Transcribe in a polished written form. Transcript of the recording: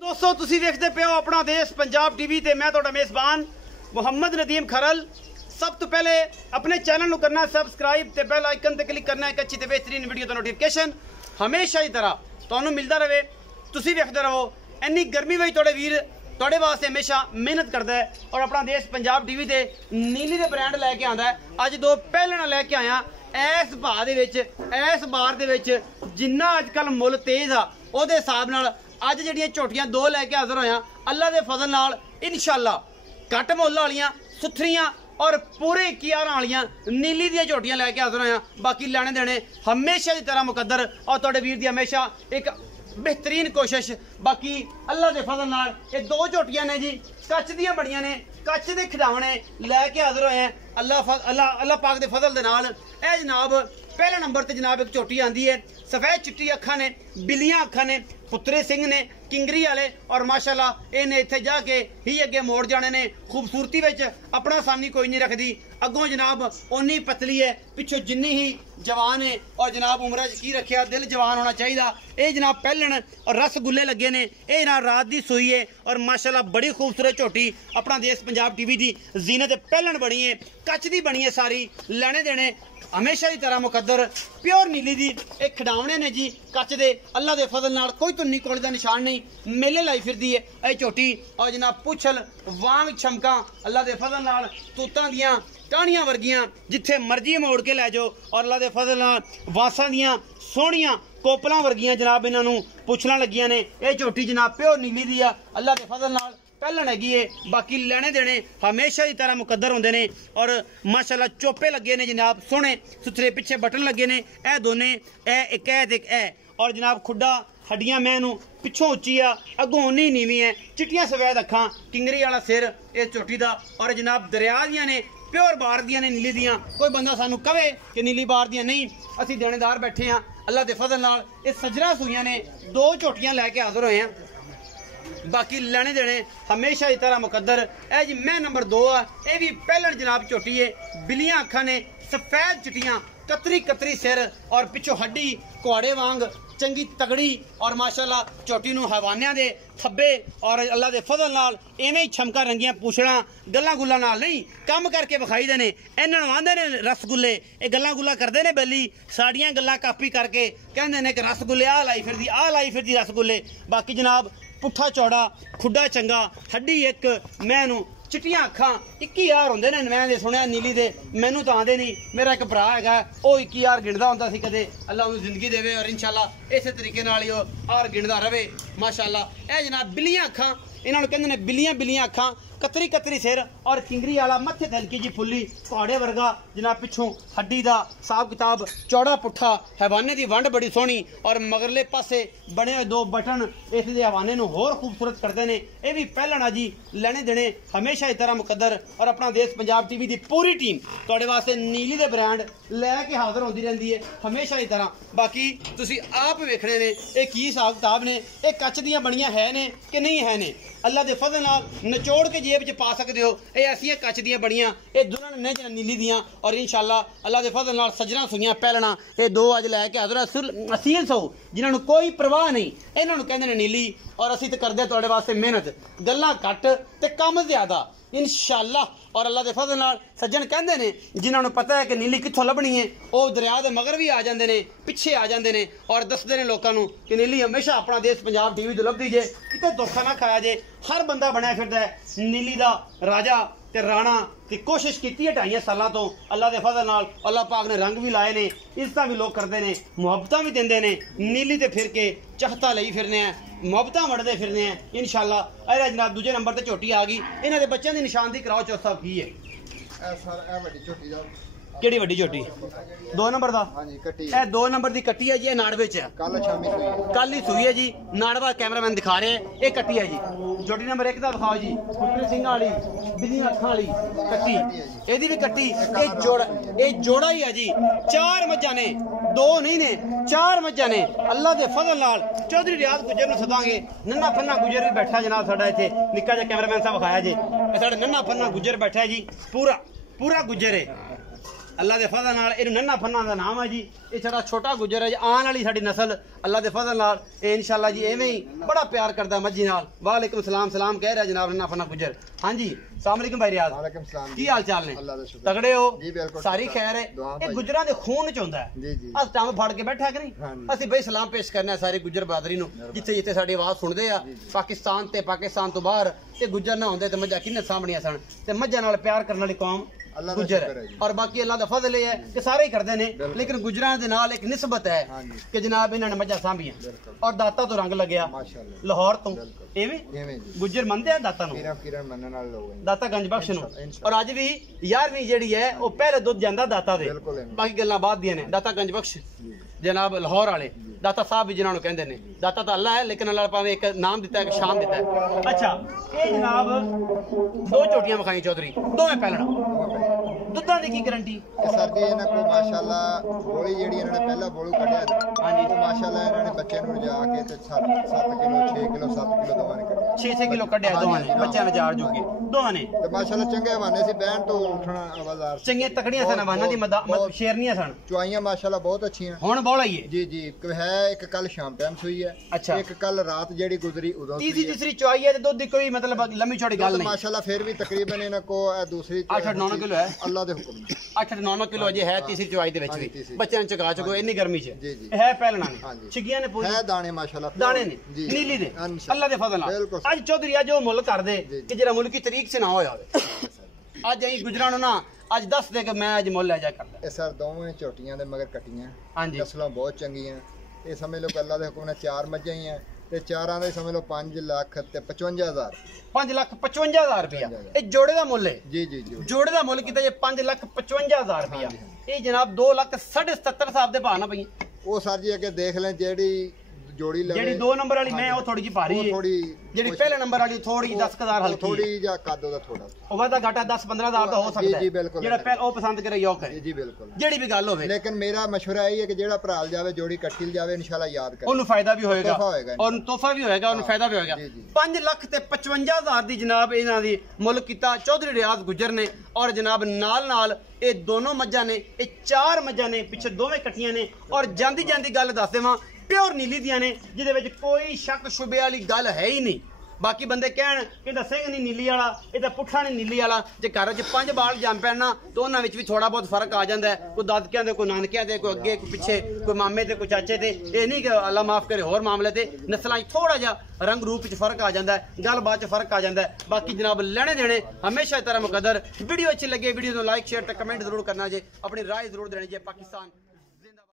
दोस्तों तुसी वेखदे पे हो अपना देश पंजाब टीवी ते मैं तुहाडा मेज़बान मुहम्मद नदीम खरल। सब तो पहले अपने चैनल करना सबसक्राइब ते बेल आइकन ते क्लिक करना एक अच्छी ते बेहतरीन वीडियो तो नोटिफिकेशन हमेशा की तरह तुहानू मिलता रहे। तुसी वेखदे रहो। इन्नी गर्मी में तुहाडे वीर तुहाडे वास्ते हमेशा मेहनत करता है और अपना देश पंजाब टीवी ते नीली दे ब्रांड लैके आंदा है। अज दो पहलना लैके आया इस भाव दे विच इस बार दे विच जिन्ना अजकल मुल तेज आ उहदे हिसाब नाल अज जिहड़ियां झोटियां दो लैके हाज़र होया अल्लाह दे फजल नाल इंशाअल्लाह घट मुल वालियां सुथरियां और पूरे 11 वालियां नीली दियां झोटियां लैके हाज़र होया। बाकी लैने देने हमेशा की तरह मुकद्दर और तुहाडे वीर दी हमेशा एक बेहतरीन कोशिश। बाकी अल्लाह के फजल नाल ये दो झोटियां ने जी कच्च दियां बड़ियां ने कच्च दे खिडावने लैके हाज़र होए हैं अल्लाह पाक दे फजल दे नाल। ए जनाब पहले नंबर ते जनाब एक झोटी आंदी है सफेद चिट्टी अखा ने बिल्लियां अखा ने पुत्रे सिंह ने किंगरी वाले और माशाल्लाह इन्हें इत्थे जाके ही अगे मोड़ जाने ने। खूबसूरती विच अपना सानी कोई नहीं रखती अगों जनाब उन्नी पतली है पिछों जिन्नी ही जवान है और जनाब उम्र च की रखिया दिल जवान होना चाहिए। ये जनाब पहलन और रसगुल्ले लगे ने ये जनाब रात की सूई है और माशाल्लाह बड़ी खूबसूरत झोटी अपना देश पंजाब टीवी की जीनत पहलन बनी है कच्च दी बनी है सारी लैने देने हमेशा की तरह मुकद्दर प्योर नीली दी एक खिडावने ने जी कच्च दे अल्लाह के फजल नाल कोई तुन्नी कोले का निशान नहीं मेले लाई फिरदी है ये झोटी और जनाब पुछल वांग छमका अल्लाह के फजल नाल तूतां दियां टाणियां वर्गियां जिथे मर्जी मोड़ के लै जाओ और अल्लाह के फजल नाल वासां दियां सोहणियां कोपलां वर्गियां जनाब इन्हां नूं पुछलां लगियां ने। ये झोटी जनाब प्योर नीली दी आ अल्लाह के फजल नाल पहलन हैगी है। बाकी लेने देने हमेशा की तरह मुकद्दर होंदे ने और माशाल्लाह चोपे लगे ने जनाब सोहने सुथरे पिछे बटन लगे ने ए दोने ए एक ए और जनाब खुड्डा हड्डियां मैनू पिछों उच्ची आ अगों उन्नी नीवी है चिट्टियां सफेद अखां किंगरी वाला सिर इस झोटी दा और जनाब दरिया दियां ने प्योर बार दियां ने नीली दियां। कोई बंदा सानू कहे कि नीली बार दियां नहीं असीं देनेदार बैठे हाँ अल्लाह के फजल नाल। ये सजरा सूइयां ने दो झोटियां लैके हाज़र होए हैं। बाकी लेने देने हमेशा की तरह मुकद्दर है जी। मैं नंबर 2 आ यह भी पहलन जनाब झोटी है बिल्लियां अखा ने सफेद चिट्टियां कतरी कतरी सिर और पिछों हड्डी कुआड़े वांग चंगी तगड़ी और माशाल्लाह झोटी नूं हवानियां दे थब्बे और अल्लाह के फजल नाल इवें ही छमका रंगियां पूछड़ा गल्लां गुल्लां नाल नहीं कम करके विखाई दे ने। इन्हां नूं आंदे ने रसगुल्ले ये गल्लां गुल्लां करदे ने बेली साड़ियां गल्लां कापी करके कहंदे ने कि रसगुल्ले आ लाई फिरदी रसगुल्ले। बाकी जनाब पुट्ठा चौड़ा खुड्डा चंगा हड्डी एक मैनू चिट्टियां अखां 21,000 होंदे ने मैं सुनिया नीली दे मैनू तो आंदे नहीं मेरा एक भरा है वो 21,000 गिणदा होंदा सी कदे अल्लाह उन्हें जिंदगी देवे और इंशाल्लाह इस तरीके नाल ही हार गिणदा रवे माशाल्लाह। ए जनाब बिल्लियां अखां इन्हां नूं कहंदे ने बिल्लियां अखां कतरी कतरी सिर और किंगरी वाला मत्थे ते हल्की जी फुल्ली पहाड़े वर्गा जनाब पिछों हड्डी दा हिसाब किताब चौड़ा पुट्ठा हैवाने की वंड बड़ी सोहनी और मगरले पासे बने हुए दो बटन इस दे हैवाने नूं होर खूबसूरत करते हैं। यह भी पहलना जी लेने देने हमेशा की तरह मुकद्दर और अपना देश पंजाब टीवी की पूरी टीम तुहाडे वास्ते नीली दे ब्रांड लैके हाज़र होती रहती है हमेशा की तरह। बाकी तुसी आप वेखने ने ये की हिसाब किताब ने ये कच्च दियां बनियां है ने कि नहीं है ने अल्लाह के फजल नाल नचोड़ के जेब च पा सकते हो। ये ऐसियां कच्च दियां बड़ियां ये दुल्हन ने नीली दियां और इंशाल्लाह अल्लाह के फजल नाल सजरा सुइयां पहलना ये दो अज लैके हाज़र असील सौ जिन्हां नूं कोई परवाह नहीं इन्हां नूं कहंदे ने नीली और असीं ते करदे तुहाडे वास्ते मेहनत गल्लां घट ते कम ज़्यादा इंशाल्लाह। और अल्लाह के फजल नाल सज्जन कहंदे ने जिन्हां नूं पता है कि नीली कित्थों लभनी है वो दरिया दे मगर भी आ जांदे ने पिछे आ जांदे ने और दसदे ने लोकां नूं कि नीली हमेशा अपना देश पंजाब टीवी तो लभदी जे किते धोखा ना खाया जे। हर बंदा बनया फिरदा है नीली दा राजा ते राणा की कोशिश की है 2.5 सालों तो अल्लाह के फजल नाल अल्लाह पाक ने रंग भी लाए ने इज्जतां भी लोग करते हैं मुहब्बतां भी देंदे ने नीली ते फिर के चाहता लई फिरने हैं मुहब्बतां वंडदे फिरने हैं इंशाल्लाह। अरे जनाब दूजे नंबर ते झोटी आ गई इन्हां दे बच्चों की निशानदी कराओ चौथ साहब की है केड़ी वड्डी झोटी 2 नंबर दा ए 2 नंबर दी कट्टी है जी नाड़ विच कल ही सूई है जी नाड़वा कैमरामैन दिखा रहे हैं ये कट्टी है जी। झोटी नंबर 1 दा दिखाओ जी पुत्र सिंह वाली बिल्लियां अखां वाली कट्टी एदी भी कट्टी ये जोड़ा ही है जी 4 मज्जां ने 2 नहीं ने 4 मज्जां ने अल्लाह के फजल नाल। चौधरी रियाज गुजर नूं सदांगे नन्ना फन्ना गुजर भी बैठा जनाब साडा इत्थे निक्का जिहा कैमरामैन साहब विखाया जी साडा नन्ना फन्ना गुजर बैठा है जी पूरा गुजर है अल्लाह के फजल नाल इहनूं नन्ना फन्ना दा नाम है जी। ये सारा छोटा गुजर है जी, आने वाली साडी नस्ल अल्लाह के फजल नाल ये इंशाअल्लाह जी एवें ही बड़ा प्यार करदा मज्जी नाल। वालेकुम सलाम सलाम कह रहा जनाब नन्ना फन्ना गुजर। हाँ जी अस्सलाम वालेकुम भाई रियाज, वालेकुम सलाम की हाल चाल ने? तगड़े हो जी? बिल्कुल सारी खैर है। ये गुजरां दे खून च हुंदा है जी जी। अस टंग फड़ के बैठा कि नहीं, असि भाई सलाम पेश करना है सारे गुजर बहादरी नूं जिथे जिथे साडी आवाज सुनदे आ। पाकिस्तान ते पाकिस्तान तो बाहर ते गुजर ना होंदे ते मज्जा किन्ने सामणियां सन ते मज्जा नाल प्यार करने वाली कौम गुजर है। और बाकी अल्लाह दा फजल है कि सारे ही करते हैं, लेकिन गुजरां दे नाल एक निस्बत है कि जनाब इन्होंने मज्जा सांभियां और दाता तो रंग लग्या लाहौर तो गुजर मनदे हैं दाता दाता गंज बख्श नूं। और अज भी 11वीं जिहड़ी है वो पहले दुध जांदा दाता दे, बाकी गल्लां बाद दियां ने। दाता गंज बख्श जनाब लाहौर वाले दाता साहब भी जिन्होंने कहते हैं, दाता तो अल्लाह है लेकिन अल्लाह ने एक नाम दिता है, एक शान दिता है। अच्छा ये जनाब 2 झोटियां विखाई चौधरी, दोवें पैलना दुद्धां दी की गारंटी? सर जी इन्हां को माशाअल्लाह बोली जेहड़ी इन्हां ने पहला बोलू कढिया हां जी, तो माशाअल्लाह इन्हां ने बच्चे नूं जा के ते 7 किलो 6 किलो 7 किलो दोवां ने कढिया, 6 किलो कढिया दोवां ने बच्चे ने जार जोगे दोवां ने। ते माशाअल्लाह चंगे हवाने सी, बैन तो उठना आवाज़दार चंगे तकड़ियां सन हवाना दी मतलब शेरनियां सन, चुआइयां माशाअल्लाह बहुत अच्छियां। हुण बौल आई है जी जी है, एक कल शाम टाइम सुई है। अच्छा एक कल रात जेहड़ी गुजरी उदों तीसरी चुआई है ते दुध दी कोई मतलब लंबी चौड़ी गल नहीं माशाअल्लाह। फिर भी तकरीबन इन्हां को दूसरी 8-9 किलो है, अल्लाह दे हुक्म 8-9 किलो अजे है तीसरी चुआई दे विच भी बच्चें चका चको इन्नी गर्मी च है पहलना ने छिगियां ने पूरी है दाने माशाअल्लाह दाने ने नीली दे अल्लाह दे फजल नाल। आज चौधरी आज वो मुल्क कर दे कि जेड़ा मुल्क की तरीक से ना होया होवे। आज अहीं गुजरां ना आज दस दे कि मैं आज मुल ले जा करदा। ए सर दोवें झोटियां दे मगर कटियां हां जी, नस्लां बहुत चंगियां। ये समझ लो कि अल्लाह दे हुक्म ने 4 मज्जां ही हैं ते चारां दे समझ लो 5,55,000 5,55,000 रुपया ये जोड़े दा मुल है जी जी जी। जोड़े दा मुल कीता जे 5,55,000 रुपया। ये जनाब 2,77,500 दे भाव ना पई। ओ सर जी अगे देख लें जेड़ी जोड़ी लगे जेडी 2 नंबर वाली मैं वो थोड़ी जी भारी है, थोड़ी जेडी पहले नंबर वाली थोड़ी 10,000 हल्की थोड़ी जा कादो दा थोड़ा ओ वादा घाटा 10-15,000 दा हो सकदा है जी बिल्कुल। जेड़ा पहले ओ पसंद करे यो करे जी बिल्कुल जेडी भी गल होवे। लेकिन मेरा मशवरा यही है कि जेड़ा भराल जावे जोड़ी कट्टी जावे इंशाल्लाह याद करे, ओनु फायदा भी होएगा और तोहफा भी होएगा, ओनु फायदा भी होएगा। 5,55,000 दी जनाब इन्हां दी मुल कीता चौधरी रियाज गुजर ने। और जनाब नाल नाल ये दोनों मज्जां ने, ये 4 मज्जां ने, पिछे दोवें कट्टियां ने। और जांदी जांदी गल दस देवां प्योर नीली दियां ने जिहदे विच कोई शक शुबे वाली गल है ही नहीं। बाकी बंदे कहण कि सिंह नहीं नीली वाला, ये पुट्ठा नहीं नीली वाला। जे घर च 5 बाल जम पैण ना तो उन्हां विच भी थोड़ा बहुत फर्क आ जांदा है, कोई दादकियां दे, कोई नानकियां दे, कोई अगे कोई पिछे, कोई मामे ते कोई चाचे ते। ये नहीं कि अल्लाह माफ करे होर मामले ते नस्लां थोड़ा जिहा रंग रूप च फर्क आ जांदा है, गल बात च फर्क आ जांदा है। बाकी जनाब लेने देने हमेशा इस तरह मुकद्दर। वीडियो अच्छी लगे वीडियो को लाइक शेयर ते कमेंट जरूर करना जे, अपनी राय जरूर देनी जे। पाकिस्तान